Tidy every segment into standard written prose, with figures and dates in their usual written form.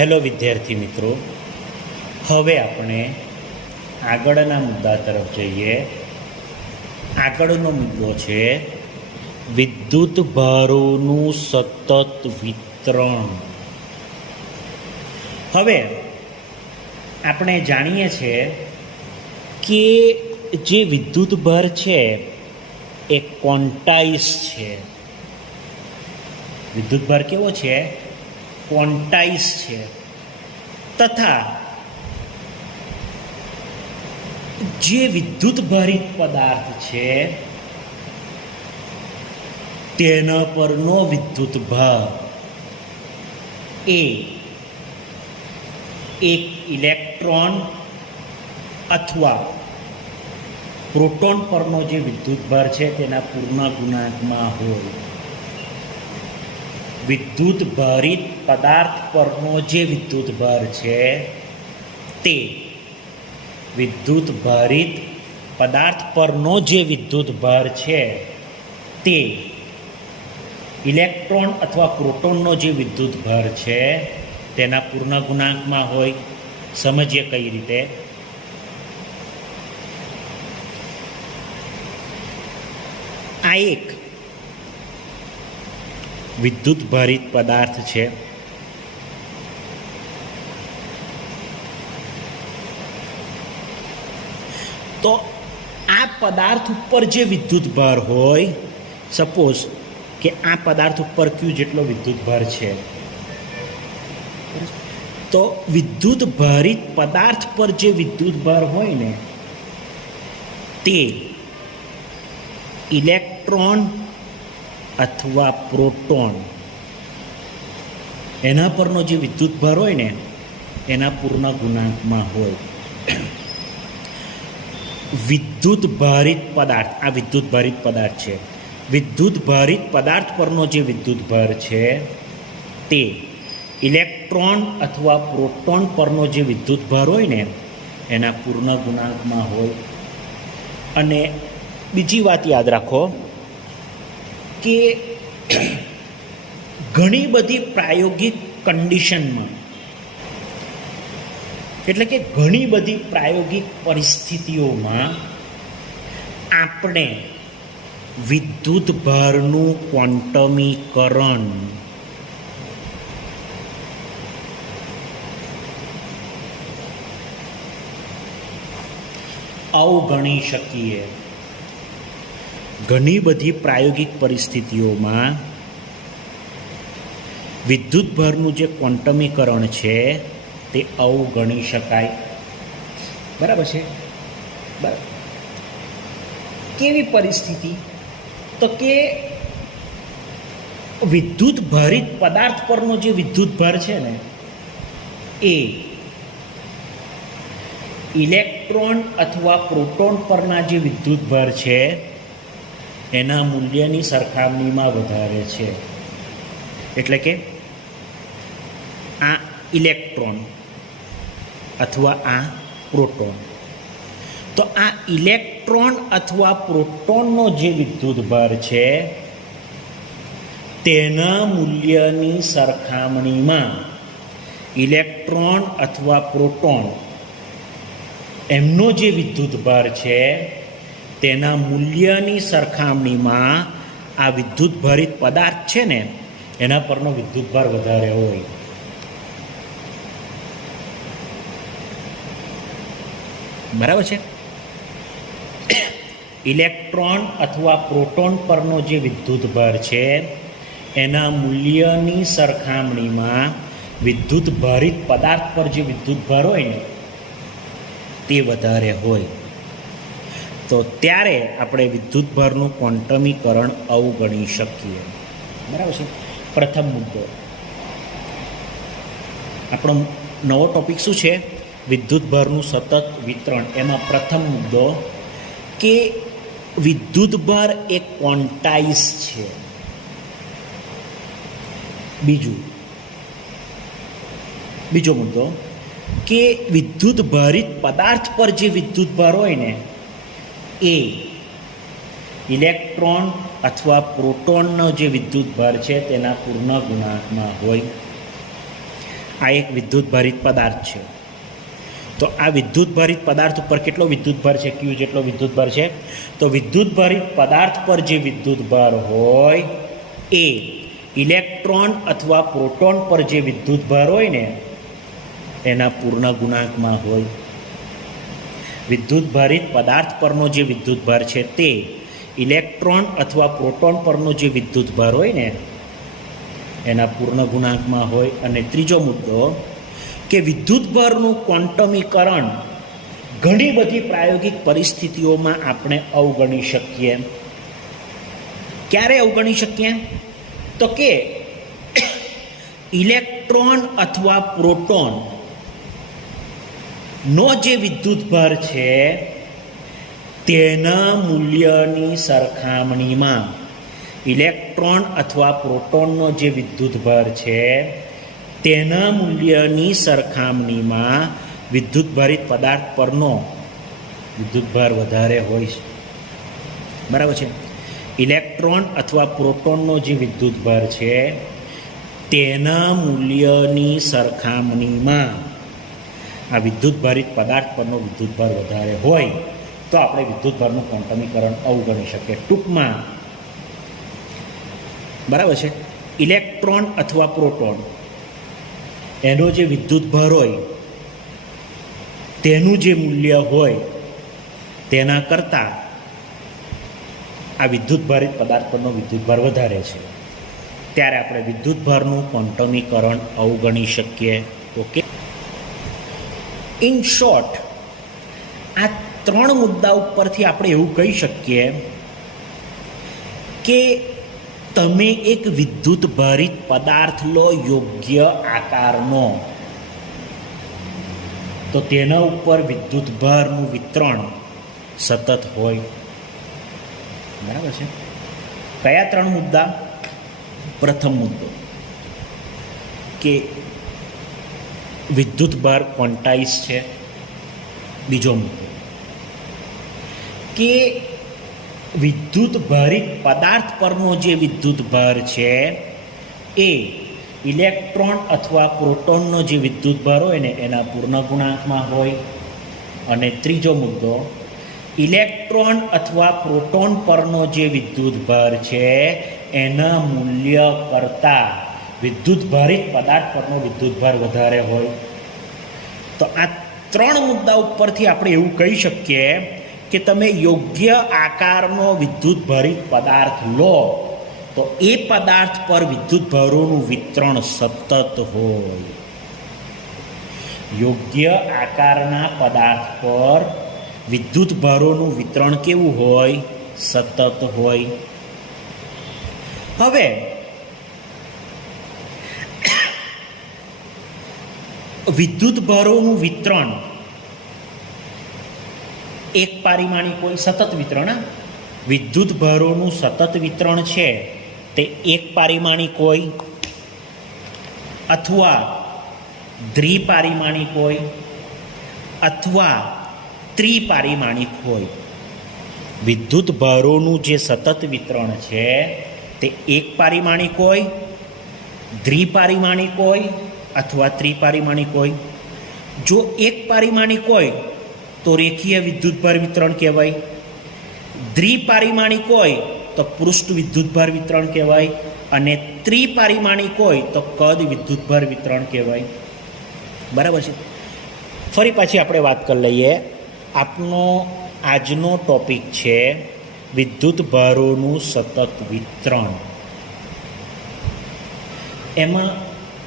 Hello વિદ્યાર્થી મિત્રો, હવે આપણે આગળના મુદ્દા તરફ જઈએ. આગળનો મુદ્દો છે વિદ્યુત ભારોનું સતત વિતરણ. હવે આપણે જાણીએ છીએ કે જે વિદ્યુત ભાર છે એ ક્વોન્ટાઇઝ છે. વિદ્યુત ભાર કેવો છે? ક્વોન્ટાઇઝ છે. તથા જે વિદ્યુત ભારિત પદાર્થ છે તેના પરનો વિદ્યુત ભાર એ એક ઇલેક્ટ્રોન અથવા પ્રોટોન પરનો જે વિદ્યુત ભાર છે તેના પૂર્ણ ગુણાંકમાં હોય. વિદ્યુત ભારિત પદાર્થ પરનો જે વિદ્યુત ભાર છે તે વિદ્યુત ભારિત પદાર્થ પરનો જે વિદ્યુત ભાર છે તે ઇલેક્ટ્રોન અથવા પ્રોટોનનો જે વિદ્યુત ભાર છે તેના પૂર્ણ ગુણાંકમાં હોય. સમજીએ કઈ રીતે. આ એક વિદ્યુત ભારિત પદાર્થ છે. તો આ પદાર્થ ઉપર જે વિદ્યુત ભાર હોય, સપોઝ કે આ પદાર્થ ઉપર ક્યુ જેટલો વિદ્યુત ભાર છે, તો વિદ્યુત ભારિત પદાર્થ પર જે વિદ્યુત ભાર હોય ને તે ઇલેક્ટ્રોન અથવા પ્રોટોન એના પરનો જે વિદ્યુત ભાર હોય ને એના પૂર્ણ ગુણાંકમાં હોય. વિદ્યુત ભારિત પદાર્થ, આ વિદ્યુત ભારિત પદાર્થ છે. વિદ્યુત ભારિત પદાર્થ પરનો જે વિદ્યુત ભાર છે તે ઇલેક્ટ્રોન અથવા પ્રોટોન પરનો જે વિદ્યુત ભાર હોય ને એના પૂર્ણ ગુણાંકમાં હોય. અને બીજી વાત યાદ રાખો કે ઘણી બધી પ્રાયોગિક કન્ડિશનમાં, એટલે કે ઘણી બધી પ્રાયોગિક પરિસ્થિતિઓમાં આપણે વિદ્યુત ભારનું ક્વોન્ટમીકરણ અવગણી શકીએ. ઘણી બધી પ્રાયોગિક પરિસ્થિતિઓમાં વિદ્યુત ભારનું જે ક્વોન્ટમીકરણ છે તે અવગણી શકાય. બરાબર છે? બરાબર. કેવી પરિસ્થિતિ? તો કે વિદ્યુત ભારિત પદાર્થ પરનો જે વિદ્યુત ભાર છે ને એ ઇલેક્ટ્રોન અથવા પ્રોટોન પરના જે વિદ્યુત ભાર છે એના મૂલ્યની સરખામણીમાં વધારે છે. એટલે કે આ ઇલેક્ટ્રોન અથવા આ પ્રોટોન, તો આ ઇલેક્ટ્રોન અથવા પ્રોટોનનો જે વિદ્યુત ભાર છે તેના મૂલ્યની સરખામણીમાં ઇલેક્ટ્રોન અથવા પ્રોટોન એમનો જે વિદ્યુત ભાર છે તેના મૂલ્યની સરખામણીમાં આ વિદ્યુત ભારિત પદાર્થ છે ને એના પરનો વિદ્યુત ભાર વધારે હોય. બરાબર છે? ઇલેક્ટ્રોન અથવા પ્રોટોન પરનો જે વિદ્યુત ભાર છે એના મૂલ્યની સરખામણીમાં વિદ્યુત ભારિત પદાર્થ પર જે વિદ્યુત ભાર હોય ને તે વધારે હોય. તો ત્યારે આપણે વિદ્યુત ભારનું ક્વોન્ટમીકરણ અવગણી શકીએ. બરાબર છે? પ્રથમ મુદ્દો. આપણો નવો ટોપિક શું છે? વિદ્યુત ભારનું સતત વિતરણ. એમાં પ્રથમ મુદ્દો કે વિદ્યુત ભાર એ ક્વોન્ટાઇઝ છે. બીજો મુદ્દો કે વિદ્યુત ભારિત પદાર્થ પર જે વિદ્યુત ભાર હોય ને એ ઇલેક્ટ્રોન અથવા પ્રોટોનનો જે વિદ્યુત ભાર છે તેના પૂર્ણ ગુણાંકમાં હોય. આ એક વિદ્યુતભારિત પદાર્થ છે. તો આ વિદ્યુતભારિત પદાર્થ ઉપર કેટલો વિદ્યુતભાર છે? ક્યુ જેટલો વિદ્યુતભાર છે. તો વિદ્યુતભારિત પદાર્થ પર જે વિદ્યુતભાર હોય એ ઇલેક્ટ્રોન અથવા પ્રોટોન પર જે વિદ્યુતભાર હોય ને એના પૂર્ણ ગુણાંકમાં હોય. વિદ્યુતભારિત પદાર્થ પરનો જે વિદ્યુતભાર છે તે ઇલેક્ટ્રોન અથવા પ્રોટોન પરનો જે વિદ્યુતભાર હોય ને એના પૂર્ણ ગુણાંકમાં હોય. અને ત્રીજો મુદ્દો કે વિદ્યુતભારનું ક્વોન્ટમીકરણ ઘણી બધી પ્રાયોગિક પરિસ્થિતિઓમાં આપણે અવગણી શકીએ. ક્યારે અવગણી શકીએ? તો કે ઇલેક્ટ્રોન અથવા પ્રોટોન નો જે વિદ્યુતભાર છે તેના મૂલ્યની સરખામણીમાં ઇલેક્ટ્રોન અથવા પ્રોટોનનો જે વિદ્યુતભાર છે તેના મૂલ્યની સરખામણીમાં વિદ્યુતભારિત પદાર્થ પરનો વિદ્યુતભાર વધારે હોય છે. બરાબર છે. ઇલેક્ટ્રોન અથવા પ્રોટોનનો જે વિદ્યુતભાર છે તેના મૂલ્યની સરખામણીમાં આ વિદ્યુતભારિત પદાર્થ પરનો વિદ્યુતભાર વધારે હોય તો આપણે વિદ્યુતભારનું ક્વોન્ટમીકરણ અવગણી શકીએ. ટૂંકમાં બરાબર છે, ઇલેક્ટ્રોન અથવા પ્રોટોન એનો જે વિદ્યુતભાર હોય તેનું જે મૂલ્ય હોય તેના કરતાં આ વિદ્યુતભારિત પદાર્થ પરનો વિદ્યુતભાર વધારે છે ત્યારે આપણે વિદ્યુતભારનું ક્વોન્ટમીકરણ અવગણી શકીએ. ઓકે, ઇન શોર્ટ આ ત્રણ મુદ્દા ઉપરથી આપણે એવું કહી શકીએ કે તમે એક વિદ્યુતભારિત પદાર્થ લો યોગ્ય આકારનો તો તેના ઉપર વિદ્યુતભારનું વિતરણ સતત હોય. બરાબર છે. કયા ત્રણ મુદ્દા? પ્રથમ મુદ્દો કે વિદ્યુતભાર ક્વોન્ટાઇઝ છે. બીજો મુદ્દો કે વિદ્યુતભારિત પદાર્થ પરનો જે વિદ્યુતભાર છે એ ઇલેક્ટ્રોન અથવા પ્રોટોનનો જે વિદ્યુતભાર હોય ને એના પૂર્ણ ગુણાંકમાં હોય. અને ત્રીજો મુદ્દો ઇલેક્ટ્રોન અથવા પ્રોટોન પરનો જે વિદ્યુતભાર છે એના મૂલ્ય કરતાં વિદ્યુતભારિત પદાર્થ પરનો વિદ્યુતભાર વધારે હોય. તો આ ત્રણ મુદ્દા ઉપરથી આપણે એવું કહી શકીએ કે તમે યોગ્ય આકારનો વિદ્યુતભારિત પદાર્થ લો તો એ પદાર્થ પર વિદ્યુતભારોનું વિતરણ સતત હોય. યોગ્ય આકારના પદાર્થ પર વિદ્યુતભારોનું વિતરણ કેવું હોય? સતત હોય. હવે વિદ્યુતભારોનું વિતરણ એક પારિમાણિક હોય, સતત વિતરણ. વિદ્યુતભારોનું સતત વિતરણ છે તે એક પારિમાણિક હોય અથવા દ્વિપારિમાણિક હોય અથવા ત્રિપારિમાણિક હોય. વિદ્યુતભારોનું જે સતત વિતરણ છે તે એક પારિમાણિક હોય, દ્વિપારિમાણિક હોય અથવા ત્રિપારિમાણિક હોય. જો એક પારિમાણિક હોય તો રેખીય વિદ્યુતભાર વિતરણ કહેવાય. દ્વિપારિમાણિક હોય તો પૃષ્ઠ વિદ્યુતભાર વિતરણ કહેવાય. અને ત્રિપારિમાણિક હોય તો કદ વિદ્યુતભાર વિતરણ કહેવાય. બરાબર છે. ફરી પાછી આપણે વાત કરી લઈએ. આપનો આજનો ટોપિક છે વિદ્યુતભારોનું સતત વિતરણ. એમાં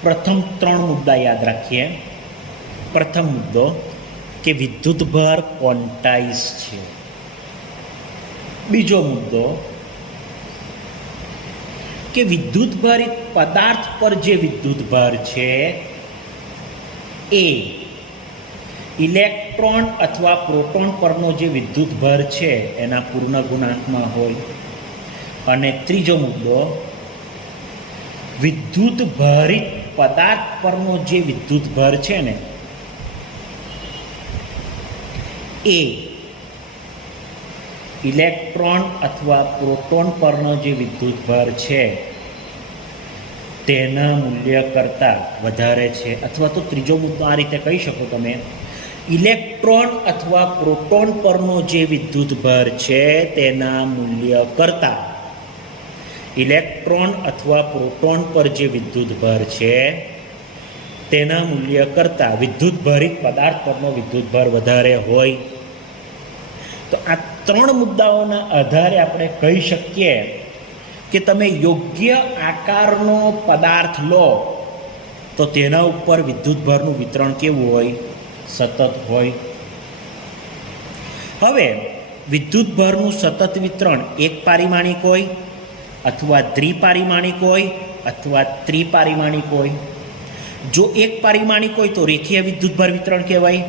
પ્રથમ ત્રણ મુદ્દા યાદ રાખીએ. પ્રથમ મુદ્દો કે વિદ્યુતભાર ક્વોન્ટાઇઝ છે. બીજો મુદ્દો કે વિદ્યુતભારિત પદાર્થ પર જે વિદ્યુતભાર છે એ ઇલેક્ટ્રોન અથવા પ્રોટોન પરનો જે વિદ્યુતભાર છે એના પૂર્ણ ગુણાંકમાં હોય. અને ત્રીજો મુદ્દો વિદ્યુતભારિત પદાર્થ પરનો જે વિદ્યુતભાર છે ને એ ઇલેક્ટ્રોન અથવા પ્રોટોન પરનો જે વિદ્યુતભાર છે તેના મૂલ્ય કરતાં વધારે છે. અથવા તો ત્રીજો મુદ્દો આ રીતે કહી શકો તમે, ઇલેક્ટ્રોન અથવા પ્રોટોન પરનો જે વિદ્યુતભાર છે તેના મૂલ્ય કરતાં, ઇલેક્ટ્રોન અથવા પ્રોટોન પર જે વિદ્યુતભાર છે તેના મૂલ્ય કરતાં વિદ્યુતભારિત પદાર્થ પરનો વિદ્યુતભાર વધારે હોય. તો આ ત્રણ મુદ્દાઓના આધારે આપણે કહી શકીએ કે તમે યોગ્ય આકારનો પદાર્થ લો તો તેના ઉપર વિદ્યુતભારનું વિતરણ કેવું હોય? સતત હોય. હવે વિદ્યુતભારનું સતત વિતરણ એક પારિમાણિક હોય અથવા દ્વિપારિમાણિક હોય અથવા ત્રિપારિમાણિક હોય. જો એક પારિમાણિક હોય તો રેખીય વિદ્યુતભાર વિતરણ કહેવાય,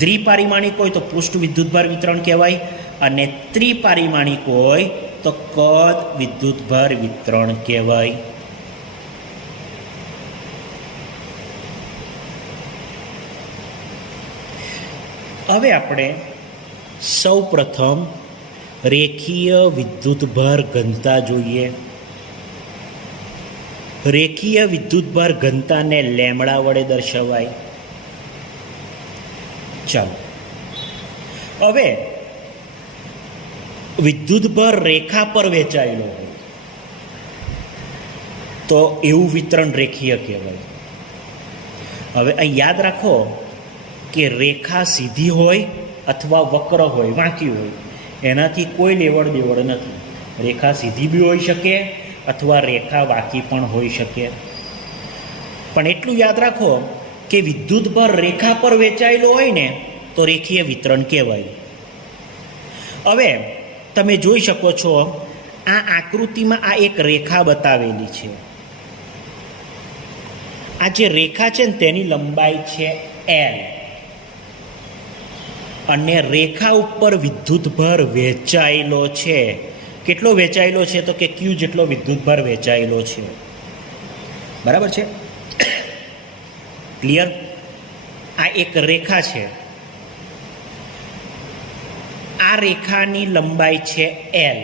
દ્વિપારિમાણિક હોય તો પૃષ્ઠ વિદ્યુતભાર વિતરણ કહેવાય, અને ત્રિપારિમાણિક હોય તો કદ વિદ્યુતભાર વિતરણ કહેવાય. હવે આપણે સૌ પ્રથમ રેખીય વિદ્યુતભાર ઘનતા જોઈએ. રેખીય વિદ્યુતભાર ઘનતાને લેમડા વડે દર્શાવાય. ચાલો, હવે વિદ્યુતભાર રેખા પર વહેંચાયેલો હોય તો એવું વિતરણ રેખીય કહેવાય. હવે અહીં યાદ રાખો કે રેખા સીધી હોય અથવા વક્ર હોય, વાંકી હોય, એનાથી કોઈ લેવડ દેવડ નથી. રેખા સીધી બી હોઈ શકે અથવા રેખા વાંકી પણ હોઈ શકે. પણ એટલું યાદ રાખો કે વિદ્યુતભાર રેખા પર વહેંચાયેલો હોય ને તો રેખીય વિતરણ કહેવાય. હવે તમે જોઈ શકો છો આ આકૃતિમાં આ એક રેખા બતાવેલી છે. આ જે રેખા છે ને તેની લંબાઈ છે L, અને રેખા ઉપર વિદ્યુતભાર વહેંચાયેલો છે. કેટલો વહેંચાયેલો છે? તો કે Q જેટલો વિદ્યુતભાર વહેંચાયેલો છે. બરાબર છે? ક્લિયર? આ એક રેખા છે. આ રેખાની લંબાઈ છે L,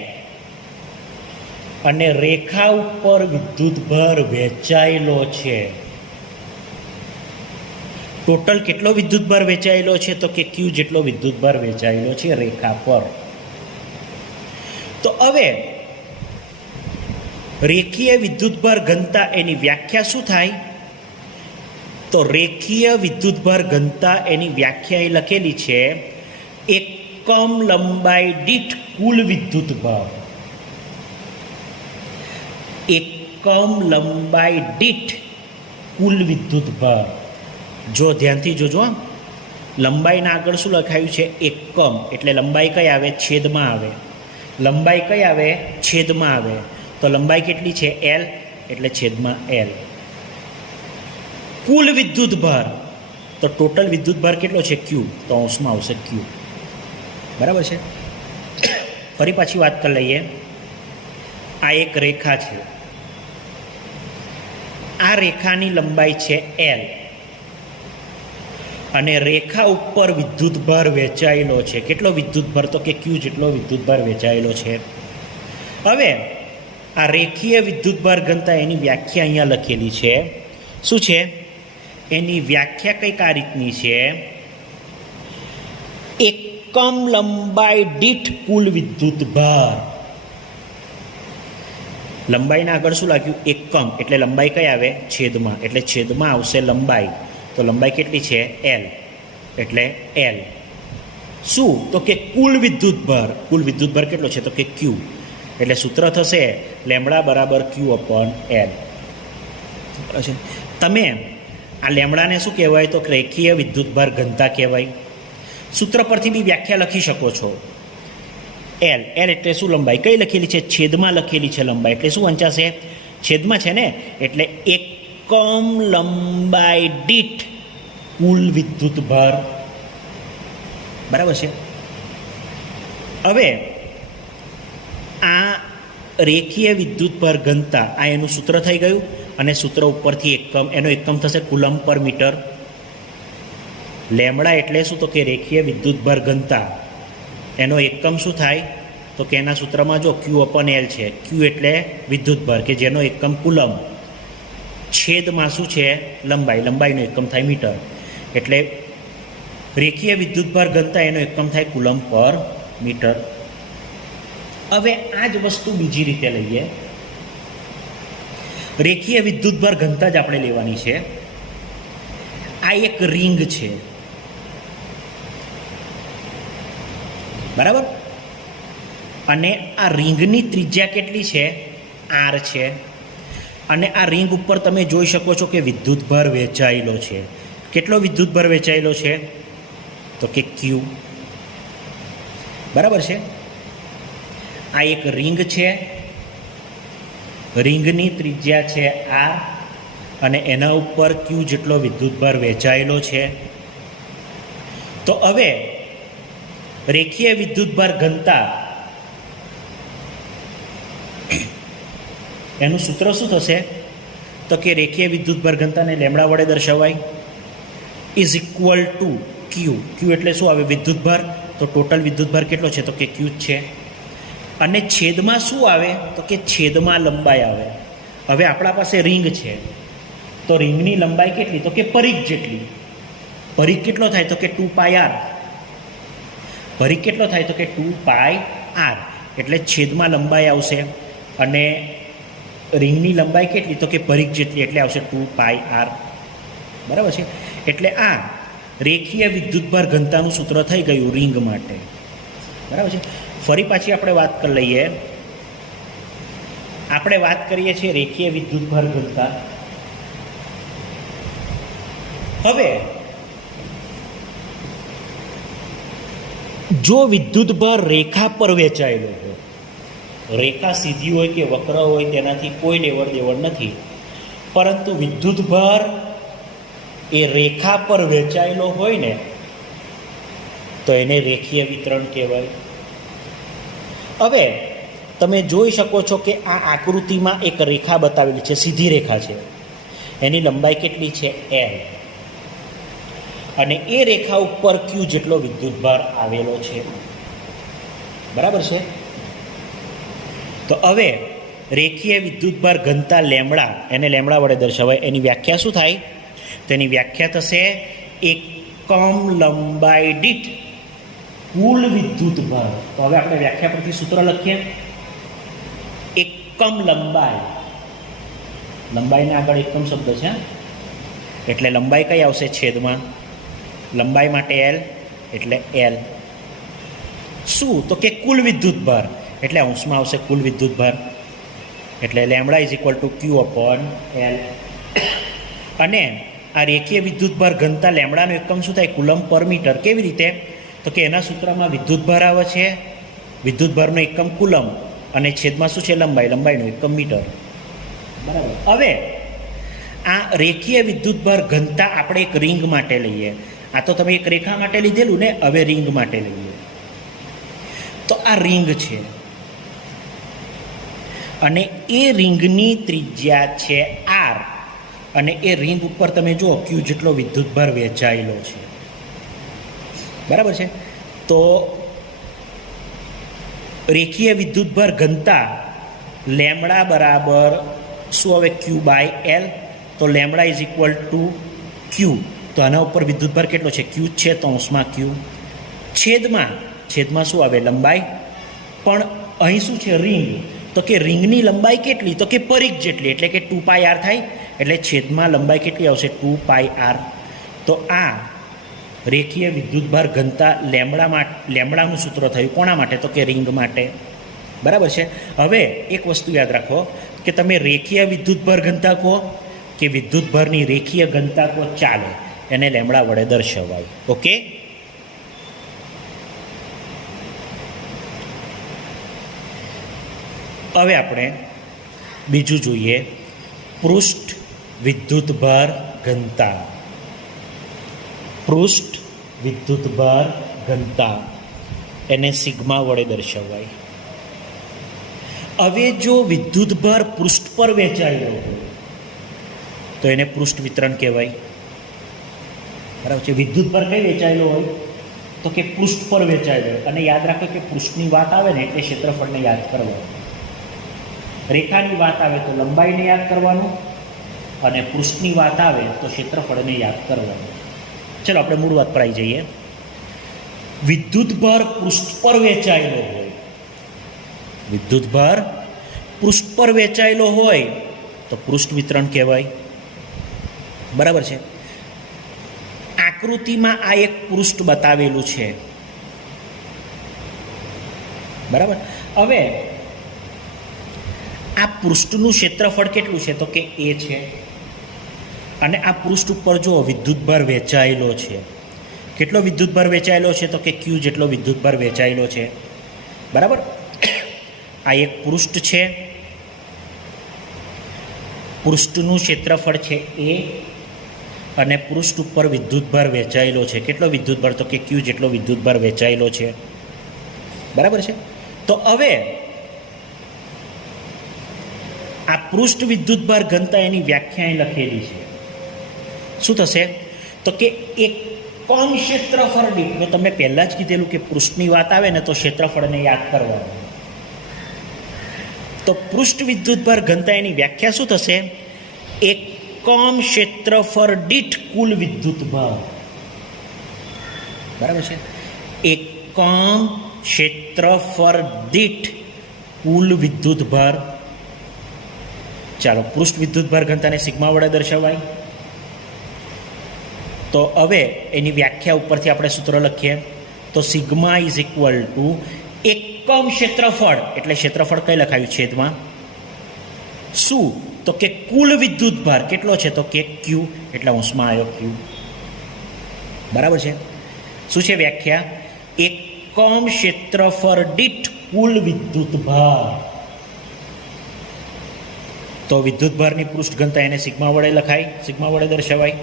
અને રેખા ઉપર વિદ્યુતભાર વહેંચાયેલો છે. ટોટલ કેટલો વિદ્યુતભાર વહેંચાયેલો છે? તો કે Q જેટલો વિદ્યુતભાર વહેંચાયેલો છે રેખા પર. તો હવે રેખીય વિદ્યુતભાર ઘનતા એની વ્યાખ્યા શું થાય? તો રેખીય વિદ્યુતભાર ઘનતા એની વ્યાખ્યા એ લખેલી છે, એકમ લંબાઈ દીઠ કુલ વિદ્યુતભાર. એકમ લંબાઈ દીઠ કુલ વિદ્યુતભાર. જો ધ્યાનથી જોજો, લંબાઈના આગળ શું લખાયું છે? એકમ. એટલે લંબાઈ કઈ આવે? છેદમાં આવે. લંબાઈ કઈ આવે? છેદમાં આવે. તો લંબાઈ કેટલી છે? L, એટલે છેદમાં L. કુલ વિદ્યુતભાર, તો ટોટલ વિદ્યુતભાર કેટલો છે? Q, તો અંશમાં આવશે Q. બરાબર છે? ફરી પાછી વાત કરી લઈએ. આ એક રેખા છે. આ રેખાની લંબાઈ છે L, અને રેખા ઉપર વિદ્યુતભાર વહેંચાયેલો છે. કેટલો વિદ્યુતભાર? તો કે Q જેટલો વિદ્યુતભાર વહેંચાયેલો છે. હવે આ રેખીય વિદ્યુતભાર ઘનતા એની વ્યાખ્યા અહીંયા લખેલી છે. શું છે એની વ્યાખ્યા? કંઈક આ રીતની છે, એકમ લંબાઈ દીઠ કુલ વિદ્યુતભાર. લંબાઈના આગળ શું લાગ્યું? એકમ. એટલે લંબાઈ કઈ આવે? છેદમાં. એટલે છેદમાં આવશે લંબાઈ. તો લંબાઈ કેટલી છે? L, એટલે L. શું? તો કે કુલ વિદ્યુતભાર. કુલ વિદ્યુતભાર કેટલો છે? તો કે Q. એટલે સૂત્ર થશે લેમડા બરાબર Q અપોન L. તમે આ લેમડાને શું કહેવાય? તો રેખીય વિદ્યુતભાર ઘનતા કહેવાય. સૂત્ર પરથી બી વ્યાખ્યા લખી શકો છો. L, L એટલે શું? લંબાઈ. કઈ લખેલી છે? છેદમાં લખેલી છે લંબાઈ. એટલે શું વંચાશે? છેદમાં છે ને, એટલે એકમ લંબાઈ દીઠ કુલ વિદ્યુતભાર. બરાબર છે? હવે આ રેખીય વિદ્યુતભાર ઘનતા, આ એનું સૂત્ર થઈ ગયું. અને સૂત્ર ઉપરથી એકમ, એનો એકમ થશે કુલમ પર મીટર. લેમડા એટલે શું? તો કે રેખીય વિદ્યુતભાર ઘનતા. એનો એકમ શું થાય? તો કે એના સૂત્રમાં જો Q અપન L છે. Q એટલે વિદ્યુતભાર, કે જેનો એકમ કુલમ. છેદમાં શું છે? લંબાઈ. લંબાઈનો એકમ થાય મીટર. એટલે રેખીય વિદ્યુતભાર ઘનતા એનો એકમ થાય કુલમ પર મીટર. હવે આ જ વસ્તુ બીજી રીતે લઈએ. રેખીય વિદ્યુતભાર ઘનતા જ આપણે લેવાની છે. આ એક રિંગ છે, બરાબર? અને આ રિંગની ત્રિજ્યા કેટલી છે? આર છે. અને આ રિંગ ઉપર તમે જોઈ શકો છો કે વિદ્યુતભાર વહેંચાયેલો છે. કેટલો વિદ્યુતભાર વહેંચાયેલો છે? તો કે ક્યુ. બરાબર છે? આ એક રિંગ છે, રિંગની ત્રિજ્યા છે આર, અને એના ઉપર ક્યુ જેટલો વિદ્યુતભાર વહેંચાયેલો છે. તો હવે રેખીય વિદ્યુતભાર ઘનતા એનું સૂત્ર શું થશે? તો કે રેખીય વિદ્યુતભાર ઘનતાને લેમડા વડે દર્શાવાય, ઇઝ ઇક્વલ ટુ ક્યુ. ક્યુ એટલે શું આવે? વિદ્યુતભાર. તો ટોટલ વિદ્યુતભાર કેટલો છે? તો કે ક્યુ જ છે. અને છેદમાં શું આવે? તો કે છેદમાં લંબાઈ આવે. હવે આપણા પાસે રિંગ છે, તો રિંગની લંબાઈ કેટલી? તો કે પરિઘ જેટલી. પરિઘ કેટલો થાય? તો કે 2πr. પરિઘ કેટલો થાય? તો કે 2πr. એટલે છેદમાં લંબાઈ આવશે. અને રિંગની લંબાઈ કેટલી? તો કે પરિઘ જેટલી, એટલે આવશે 2πr. બરાબર છે? એટલે આ રેખીય વિદ્યુતભાર ઘનતાનું સૂત્ર થઈ ગયું રિંગ માટે. બરાબર છે? ફરી પાછી આપણે વાત કરી લઈએ. આપણે વાત કરીએ છીએ રેખીય વિદ્યુતભાર ઘનતા. હવે જો વિદ્યુતભાર રેખા પર વહેંચાયેલો હોય, રેખા સીધી હોય કે વક્ર હોય તેનાથી કોઈ લેવડ દેવડ નથી, પરંતુ વિદ્યુતભાર એ રેખા પર વહેંચાયેલો હોય ને, તો એને રેખીય વિતરણ કહેવાય. હવે તમે જોઈ શકો છો કે આ આકૃતિમાં એક રેખા બતાવેલી છે, સીધી રેખા છે. એની લંબાઈ કેટલી છે? L. અને એ રેખા ઉપર ક્યુ જેટલો વિદ્યુતભાર આવેલો છે. બરાબર છે? તો હવે રેખીય વિદ્યુતભાર ઘનતા લેમડા, એને લેમડા વડે દર્શાવાય. એની વ્યાખ્યા શું થાય? તેની વ્યાખ્યા થશે એકમ લંબાઈ દીઠ કુલ વિદ્યુતભાર. તો હવે આપણે વ્યાખ્યા પરથી સૂત્ર લખીએ. એકમ લંબાઈ, લંબાઈને આગળ એકમ શબ્દ છે, એટલે લંબાઈ કઈ આવશે? છેદમાં. લંબાઈ માટે L, એટલે L. શું? તો કે કુલ વિદ્યુતભાર, એટલે અંશમાં આવશે કુલ વિદ્યુતભાર. એટલે lambda is equal to Q upon L. અને આ રેખીય વિદ્યુતભાર ઘનતા લેમડાનો એકમ શું થાય? Coulomb per metre. કેવી રીતે? તો કે એના સૂત્રમાં વિદ્યુતભાર આવે છે, વિદ્યુતભારનો એકમ કુલમ, અને છેદમાં શું છે? લંબાઈ. લંબાઈનો એકમ મીટર. બરાબર. હવે આ રેખીય વિદ્યુતભાર ઘનતા આપણે એક રિંગ માટે લઈએ. આ તો તમે એક રેખા માટે લીધેલું ને, હવે રિંગ માટે લઈએ. તો આ રિંગ છે, અને એ રિંગની ત્રિજ્યા છે આર, અને એ રિંગ ઉપર તમે જુઓ ક્યુ જેટલો વિદ્યુતભાર વહેંચાયેલો છે. બરાબર છે? તો રેખીય વિદ્યુતભાર ઘનતા લેમડા બરાબર શું હવે? ક્યુ બાય એલ. તો લેમડા ઇઝ ઇક્વલ ટુ ક્યુ. તો આના ઉપર વિદ્યુતભાર કેટલો છે? ક્યુ જ છે, તો અંશમાં ક્યુ. છેદમાં શું આવે? લંબાઈ. પણ અહીં શું છે? રિંગ. તો કે રિંગની લંબાઈ કેટલી? તો કે પરિઘ જેટલી, એટલે કે 2πr થાય. એટલે છેદમાં લંબાઈ કેટલી આવશે? 2πr. તો આ રેખીય વિદ્યુતભાર ઘનતા લેમડાનું સૂત્ર થયું. કોના માટે? તો કે રિંગ માટે. બરાબર છે? હવે એક વસ્તુ યાદ રાખો કે તમે રેખીય વિદ્યુતભાર ઘનતા કહો કે વિદ્યુતભારની રેખીય ઘનતા કહો, ચાલે. એને લેમડા વડે દર્શાવાય. ઓકે? હવે આપણે બીજું જોઈએ, પૃષ્ઠ વિદ્યુતભાર ઘનતા. પૃષ્ઠ વિદ્યુતભાર ઘનતા એને સિગ્મા વડે દર્શાવાય. હવે જો વિદ્યુતભાર પૃષ્ઠ પર વહેંચાયેલો હોય તો એને પૃષ્ઠ વિતરણ કહેવાય. બરાબર છે? વિદ્યુતભાર કઈ વહેંચાયેલો હોય? તો કે પૃષ્ઠ પર વહેંચાયેલો હોય. અને યાદ રાખો કે પૃષ્ઠની વાત આવે ને એટલે ક્ષેત્રફળને યાદ કરવાનું. રેખાની વાત આવે તો લંબાઈને યાદ કરવાનું, અને પૃષ્ઠની વાત આવે તો ક્ષેત્રફળને યાદ કરવાનું. ચલો આપણે મૂળ વાત પર આવી જઈએ. વિદ્યુતભાર પૃષ્ઠ પર વેચાયેલો હોય, વિદ્યુતભાર પૃષ્ઠ પર વેચાયેલો હોય તો પૃષ્ઠ વિતરણ કહેવાય. બરાબર છે. આકૃતિમાં આ એક પૃષ્ઠ બતાવેલું છે. બરાબર. હવે આ પૃષ્ઠનું ક્ષેત્રફળ કેટલું છે તો કે એ છે, અને આ પૃષ્ઠ ઉપર જો વિદ્યુતભાર વેચાયેલો છે. કેટલો વિદ્યુતભાર વેચાયેલો છે તો કે ક્યુ જેટલો વિદ્યુતભાર વેચાયેલો છે. બરાબર. આ એક પૃષ્ઠ છે, પૃષ્ઠનું ક્ષેત્રફળ છે એ, અને પૃષ્ઠ ઉપર વિદ્યુતભાર વેચાયેલો છે. કેટલો વિદ્યુતભાર તો કે ક્યુ જેટલો વિદ્યુતભાર વેચાયેલો છે. બરાબર છે. તો હવે આ પૃષ્ઠ વિદ્યુતભાર ઘનતા એની વ્યાખ્યા અહીં લખેલી છે. શું થશે તો કે એકમ ક્ષેત્રફળ દીઠ, મેં તમને પહેલાં જ કીધેલું કે પૃષ્ઠની વાત આવે ને તો ક્ષેત્રફળને યાદ કરવાનું. તો પૃષ્ઠ વિદ્યુતભાર ઘનતા એની વ્યાખ્યા શું થશે? એકમ ક્ષેત્રફળ દીઠ કુલ વિદ્યુતભાર. બરાબર છે. એકમ ક્ષેત્રફળ દીઠ કુલ વિદ્યુતભાર. ચાલો, પૃષ્ઠ વિદ્યુતભાર ઘનતાને સિગ્મા વડે દર્શાવાય. તો હવે એની વ્યાખ્યા ઉપરથી આપણે સૂત્ર લખીએ તો સિગ્મા ઇઝ ઇક્વલ ટુ એકમ ક્ષેત્રફળ, એટલે ક્ષેત્રફળ કઈ લખાયું છેદમાં શું તો કે કુલ વિદ્યુતભાર કેટલો છે તો કે ક્યુ, એટલે અંશમાં આવ્યો ક્યુ. બરાબર છે. શું છે વ્યાખ્યા? એકમ ક્ષેત્રફળ દીઠ કુલ વિદ્યુતભાર. તો વિદ્યુતભારની પૃષ્ઠ ઘનતા એને સિગ્મા વડે લખાય, સિગ્મા વડે દર્શાવાય.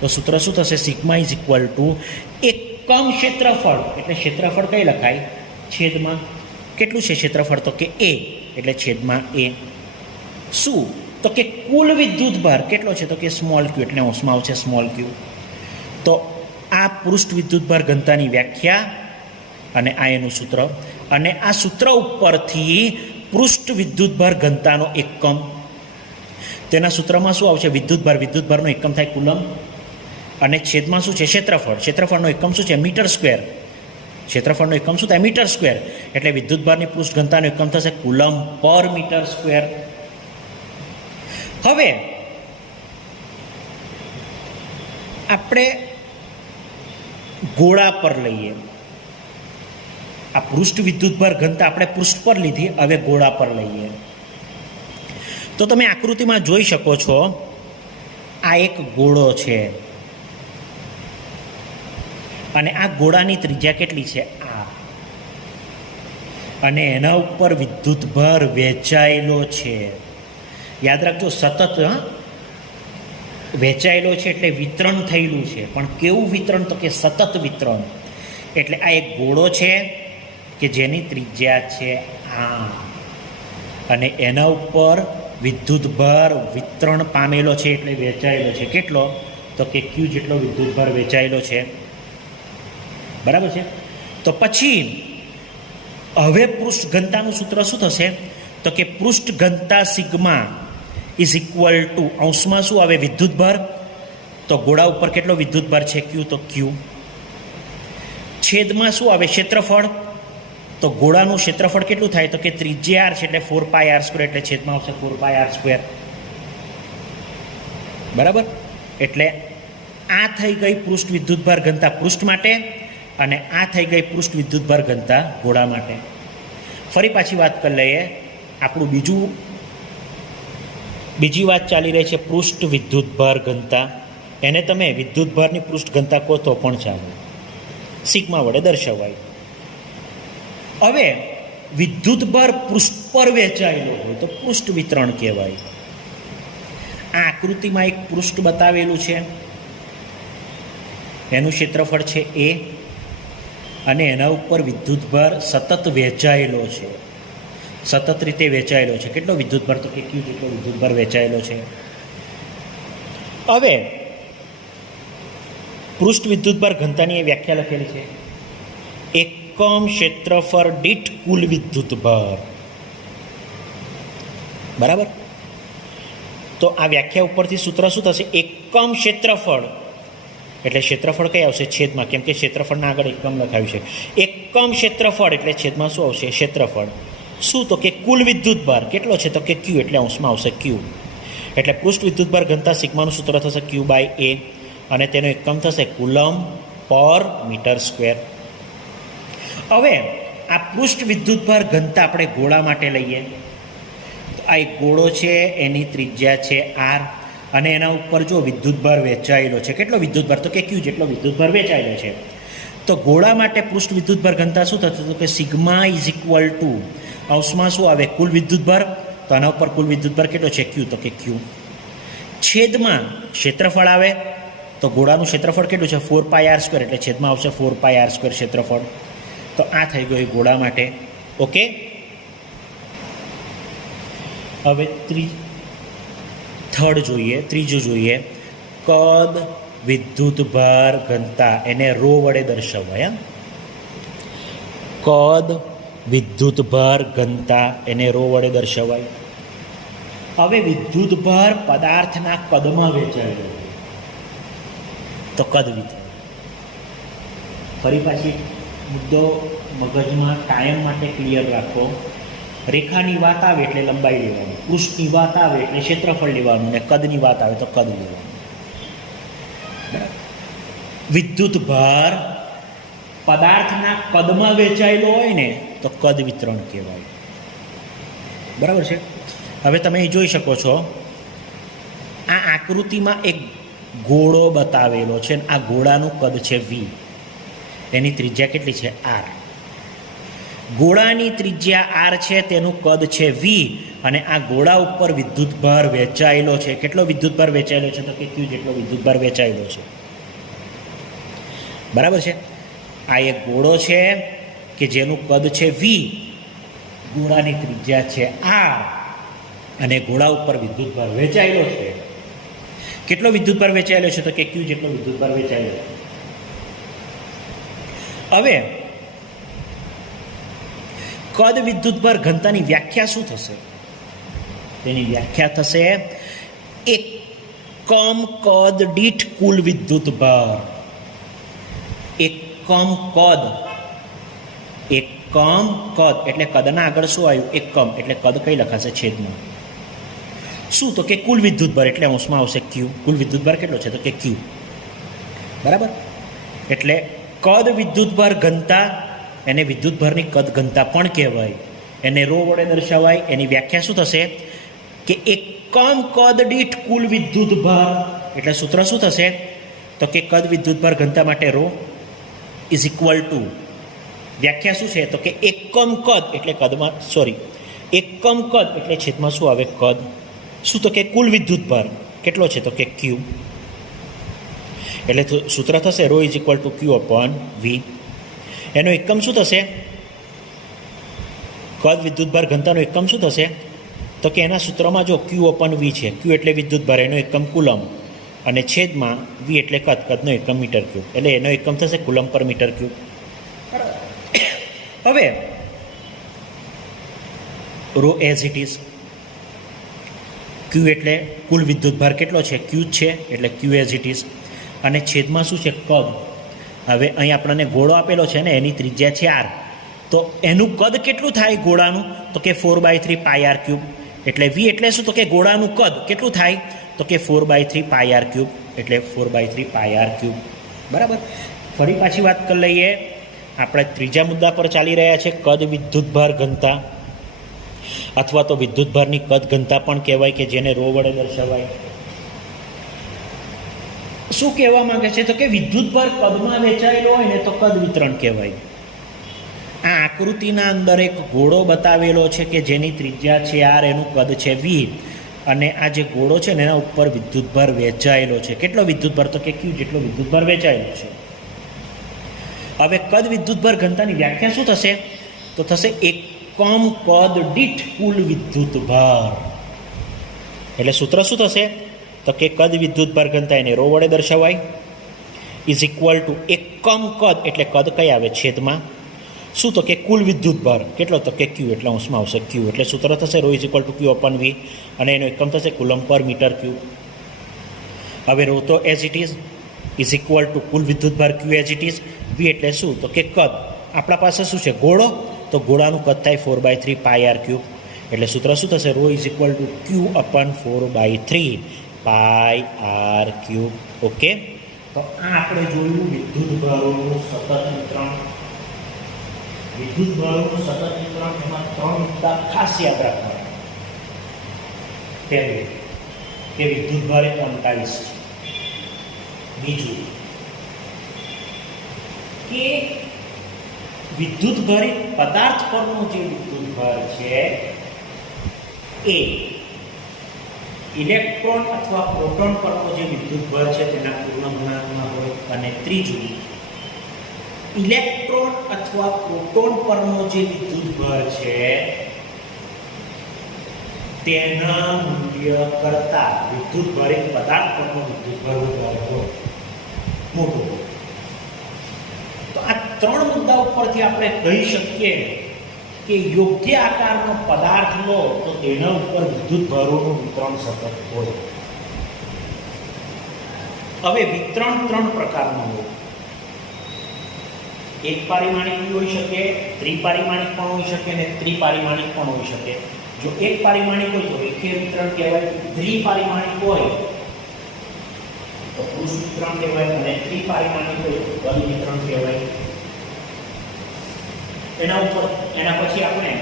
તો સૂત્ર શું થશે? સિગ્મા ઇઝ ઇક્વલ ટુ એકમ ક્ષેત્રફળ, એટલે ક્ષેત્રફળ કઈ લખાય છેદમાં કેટલું છે ક્ષેત્રફળ તો કે એ, એટલે છેદમાં એ. શું તો કે કુલ વિદ્યુતભાર કેટલો છે તો કે સ્મોલ ક્યુ, એટલે અંશમાં આવશે સ્મોલ ક્યુ. તો આ પૃષ્ઠ વિદ્યુતભાર ઘનતાની વ્યાખ્યા અને આ એનું સૂત્ર, અને આ સૂત્ર ઉપરથી પૃષ્ઠ વિદ્યુતભાર ઘનતાનો એકમ, તેના સૂત્રમાં શું આવશે? વિદ્યુતભાર, વિદ્યુતભારનો એકમ થાય કુલમ, અને છેદમાં શું છે? ક્ષેત્રફળ, ક્ષેત્રફળનો એકમ શું છે? Metre square. ક્ષેત્રફળનો એકમ શું થાય? Metre square. એટલે વિદ્યુતભારની પૃષ્ઠ ઘનતાનો એકમ થશે કુલમ પર મીટર સ્ક્વેર. હવે આપણે ગોળા પર લઈએ. આ પૃષ્ઠ વિદ્યુતભાર ઘનતા આપણે પૃષ્ઠ પર લીધી, હવે ગોળા પર લઈએ. તો તમે આકૃતિમાં જોઈ શકો છો, આ એક ગોળો છે, અને આ ગોળાની ત્રિજ્યા કેટલી છે? આ. અને એના ઉપર વિદ્યુતભાર વહેંચાયેલો છે. યાદ રાખજો, સતત વહેંચાયેલો છે એટલે વિતરણ થયેલું છે. પણ કેવું વિતરણ તો કે સતત વિતરણ. એટલે આ એક ગોળો છે કે જેની ત્રિજ્યા છે આ, અને એના ઉપર વિદ્યુતભાર વિતરણ પામેલો છે એટલે વહેંચાયેલો છે. કેટલો તો કે ક્યુ જેટલો વિદ્યુતભાર વહેંચાયેલો છે. બરાબર છે. તો પછી હવે પૃષ્ઠ ઘનતાનું સૂત્ર શું થશે તો કે પૃષ્ઠ ઘનતા સિગ્મા ઇઝ ઇક્વલ ટુ, અંશમાં શું આવે? વિદ્યુતભાર. તો ગોળા ઉપર કેટલો વિદ્યુતભાર છે? ક્યુ, તો ક્યુ. છેદમાં શું આવે? ક્ષેત્રફળ. તો ગોળાનું ક્ષેત્રફળ કેટલું થાય તો કે ત્રિજ્યા આર છે, એટલે 4πr², એટલે છેદમાં આવશે 4πr². બરાબર. એટલે આ થઈ ગઈ પૃષ્ઠ વિદ્યુતભાર ઘનતા પૃષ્ઠ માટે, અને આ થઈ ગઈ પૃષ્ઠ વિદ્યુતભાર ઘનતા ગોળા માટે. ફરી પાછી વાત કરી લઈએ. આપણું બીજી વાત ચાલી રહી છે પૃષ્ઠ વિદ્યુતભાર ઘનતા. એને તમે વિદ્યુતભારની પૃષ્ઠ ઘનતા કહો તો પણ ચાલે, સિગ્મા વડે દર્શાવાય. હવે વિદ્યુતભાર પૃષ્ઠ પર વહેંચાયેલો હોય તો પૃષ્ઠ વિતરણ કહેવાય. આ આકૃતિમાં એક પૃષ્ઠ બતાવેલું છે, એનું ક્ષેત્રફળ છે એ, અને એના ઉપર વિદ્યુતભાર સતત વહેંચાયેલો છે, સતત રીતે વહેંચાયેલો છે. કેટલો વિદ્યુતભાર તો કે ક્યુ જેટલો વિદ્યુતભાર વહેંચાયેલો છે. હવે પૃષ્ઠ વિદ્યુતભાર ઘનતાની એ વ્યાખ્યા લખેલી છે એકમ ક્ષેત્રફળ દીઠ કુલ વિદ્યુતભાર. બરાબર. તો તો આ વ્યાખ્યા ઉપરથી સૂત્ર શું થશે? એકમ ક્ષેત્રફળ, એટલે ક્ષેત્રફળ કઈ આવશે? છેદમાં, કેમ કે ક્ષેત્રફળના આગળ એકમ લખાવ્યું છે. એકમ ક્ષેત્રફળ એટલે છેદમાં શું આવશે? ક્ષેત્રફળ. શું? તો કે કુલ વિદ્યુતભાર કેટલો છે? તો કે ક્યુ, એટલે અંશમાં આવશે ક્યુ. એટલે પૃષ્ઠ વિદ્યુતભાર ઘનતા સિગ્માનું સૂત્ર થશે ક્યુ બાય એ, અને તેનો એકમ થશે કુલમ પર મીટર સ્ક્વેર. હવે આ પૃષ્ઠ વિદ્યુતભાર ઘનતા આપણે ગોળા માટે લઈએ. આ એક ગોળો છે, એની ત્રિજ્યા છે આર, અને એના ઉપર જો વિદ્યુતભાર વહેંચાયેલો છે. કેટલો વિદ્યુતભાર? તો કે ક્યુ જેટલો વિદ્યુતભાર વહેંચાયેલો છે. તો ગોળા માટે પૃષ્ઠ વિદ્યુતભાર ઘનતા શું થશે? તો કે સિગ્મા ઇઝ ઇક્વલ ટુ અંશમાં શું આવે? કુલ વિદ્યુતભાર. તો આના ઉપર કુલ વિદ્યુતભાર કેટલો છે? ક્યુ. તો કે ક્યુ છેદમાં ક્ષેત્રફળ આવે. તો ગોળાનું ક્ષેત્રફળ કેટલું છે? 4πr², એટલે છેદમાં આવશે 4πr² ક્ષેત્રફળ. તો આ થઈ ગયું ગોળા માટે. ઓકે, હવે ત્રીજું જોઈએ. કદ વિદ્યુતભાર ઘનતા, એને રો વડે દર્શાવાય. કદ વિદ્યુતભાર ઘનતા એને રો વડે દર્શાવાય. હવે વિદ્યુતભાર પદાર્થના કદમાં વહેંચાયેલો, તો કદ વિતરણ. ફરી પાછી મુદ્દો મગજમાં કાયમ માટે ક્લિયર રાખો. રેખાની વાત આવે એટલે લંબાઈ લેવાની, પૃષ્ઠની વાત આવે એટલે ક્ષેત્રફળ લેવાનું, ને કદની વાત આવે તો કદ લેવાનું. વિદ્યુતભાર પદાર્થના કદમાં વહેંચાયેલો હોય ને તો કદ વિતરણ કહેવાય. બરાબર છે? હવે તમે એ જોઈ શકો છો, આ આકૃતિમાં એક ગોળો બતાવેલો છે. આ ગોળાનું કદ છે વી, એની ત્રિજ્યા કેટલી છે? આર. ગોળાની ત્રિજ્યા આર છે, તેનું કદ છે વી, અને આ ગોળા ઉપર વિદ્યુતભાર વહેંચાયેલો છે. કેટલો વિદ્યુતભાર વહેંચાયેલો છે? તો કે ક્યુ જેટલો વિદ્યુતભાર વહેંચાયેલો છે. બરાબર છે? આ એક ગોળો છે કે જેનું કદ છે વી, ગોળાની ત્રિજ્યા છે આર, અને ગોળા ઉપર વિદ્યુતભાર વહેંચાયેલો છે. કેટલો વિદ્યુતભાર વહેંચાયેલો છે? તો કે ક્યુ જેટલો વિદ્યુતભાર વહેંચાયેલો છે. હવે કદ વિદ્યુતભાર ઘનતાની વ્યાખ્યા શું થશે? તેની વ્યાખ્યા થશે એકમ કદ દીઠ કુલ વિદ્યુતભાર. એકમ કદ એટલે કદના આગળ શું આવ્યું? એકમ, એટલે કદ કઈ લખાશે? છેદમાં. શું? તો કે કુલ વિદ્યુતભાર, એટલે અંશમાં આવશે ક્યુ. કુલ વિદ્યુતભાર કેટલો છે? તો કે ક્યુ. બરાબર? એટલે કદ વિદ્યુતભાર ઘનતા, એને વિદ્યુતભારની કદ ઘનતા પણ કહેવાય. એને રો વડે દર્શાવાય. એની વ્યાખ્યા શું થશે? કે એકમ કદ દીઠ કુલ વિદ્યુતભાર, એટલે સૂત્ર શું થશે? તો કે કદ વિદ્યુતભાર ઘનતા માટે રો ઇઝ ઇક્વલ ટુ, વ્યાખ્યા શું છે? તો કે એકમ કદ એટલે કદમાં, એકમ કદ એટલે છેદમાં શું આવે? કદ. શું? તો કે કુલ વિદ્યુતભાર કેટલો છે? તો કે ક્યુ. એટલે સૂત્ર થશે rho is equal to Q upon V. એનો એકમ શું થશે? કદ વિદ્યુતભાર ઘનતાનો એકમ શું થશે? તો કે એના સૂત્રમાં જો ક્યુ અપોન વી છે, ક્યુ એટલે વિદ્યુતભાર, એનો એકમ કુલમ, અને છેદમાં વી એટલે કદ, કદનો એકમ મીટર ક્યુબ, એટલે એનો એકમ થશે કુલમ પર મીટર ક્યુબ. હવે રો એઝ ઇટ ઇઝ. ક્યુ એટલે કુલ વિદ્યુતભાર કેટલો છે? ક્યુ છે, એટલે ક્યુ એઝ ઇટ ઇઝ, અને છેદમાં શું છે? કદ. હવે અહીં આપણને ગોળો આપેલો છે ને, એની ત્રિજ્યા છે આર, તો એનું કદ કેટલું થાય ગોળાનું? તો કે 4/3 πr ક્યુબ. એટલે વી એટલે શું? તો કે ગોળાનું કદ કેટલું થાય? તો કે 4/3 πr ક્યુબ, એટલે 4/3 πr ક્યુબ. બરાબર? ફરી પાછી વાત કરી લઈએ. આપણે ત્રીજા મુદ્દા પર ચાલી રહ્યા છે, કદ વિદ્યુતભાર ઘનતા, અથવા તો વિદ્યુતભારની કદ ઘનતા પણ કહેવાય, કે જેને રો વડે દર્શાવાય. શું કહેવા માંગે છે? તો કે વિદ્યુતભાર કદમાં વહેંચાયેલો હોય ને તો કદ વિતરણ કહેવાય. આ આકૃતિના અંદર એક ગોળો બતાવેલો છે કે જેની ત્રિજ્યા છે આર, એનું કદ છે વી, અને આ જે ગોળો છે ને એના ઉપર વિદ્યુતભાર વહેંચાયેલો છે. કેટલો વિદ્યુતભાર? તો કે ક્યુ જેટલો વિદ્યુતભાર વહેંચાયેલો છે. હવે કદ વિદ્યુતભાર ઘનતાની વ્યાખ્યા શું થશે? તો થશે એકમ કદ દીઠ કુલ વિદ્યુતભાર. એટલે સૂત્ર શું થશે? તો કે કદ વિદ્યુતભાર ઘનતા, એને રો વડે દર્શાવાય, ઇઝ ઇક્વલ ટુ એકમ કદ એટલે કદ કઈ આવે? છેદમાં શું તો કે કુલ વિદ્યુત ભાર કેટલો તો કે ક્યુ એટલે અંશમાં આવશે ક્યુ એટલે સૂત્ર થશે rho is equal to Q upon V અને એનો એકમ થશે કુલમ પર મીટર ક્યુબ. હવે રો તો as it is equal to કુલ વિદ્યુત ભાર Q as it is. V એટલે શું તો કે કદ. આપણા પાસે શું છે ગોળો, તો ગોળાનું કદ થાય 4/3 પાઈ આર ક્યુબ એટલે સૂત્ર શું થશે rho is equal to Q upon 4/3 pi R cube. Okay, તો આ આપણે જોયું વિદ્યુત ભારોનું સતત વિતરણ. વિદ્યુત ભારોનું સતત વિતરણ એમાં 3 મુદ્દા ખાસ યાદ રાખવાના. પહેલું કે વિદ્યુત ભાર એ ક્વોન્ટાઇઝ છે. બીજું કે વિદ્યુત ભારિત પદાર્થ પરનો જે વિદ્યુત ભાર છે એ ઇલેક્ટ્રોન અથવા પ્રોટોન પરનો જે વિદ્યુત ભાર છે તેના પૂર્ણ ગુણાંકમાં હોય. અને ત્રીજું ઇલેક્ટ્રોન અથવા પ્રોટોન પરનો જે વિદ્યુત ભાર છે તેના મૂલ્ય કરતા વિદ્યુત ભારિત પદાર્થ પરનો વિદ્યુત ભાર વધારે હોય, મોટો. તો આ 3 મુદ્દા ઉપરથી આપણે કહી શકીએ કે યોગ્ય આકારનો પદાર્થ લો તો તેના ઉપર વિદ્યુત ભારોનું વિતરણ સતત હોય. હવે વિતરણ 3 પ્રકારનું હોય. એક પારિમાણિક હોઈ શકે, ત્રિપારિમાણિક પણ હોઈ શકે અને ત્રિપારિમાણિક પણ હોઈ શકે. જો એક પારિમાણિક હોય તો રેખીય વિતરણ કહેવાય, ત્રિપારિમાણિક હોય તો પૃષ્ઠ વિતરણ કહેવાય અને ત્રિપારિમાણિક હોય તો બલ વિતરણ કહેવાય. એના પછી આપણે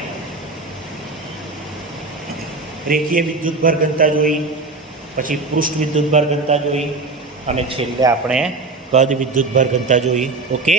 રેખીય વિદ્યુતભાર ઘનતા જોઈ, પછી પૃષ્ઠ વિદ્યુતભાર ઘનતા જોઈ અને છેલ્લે આપણે કદ વિદ્યુતભાર ઘનતા જોઈ. ઓકે.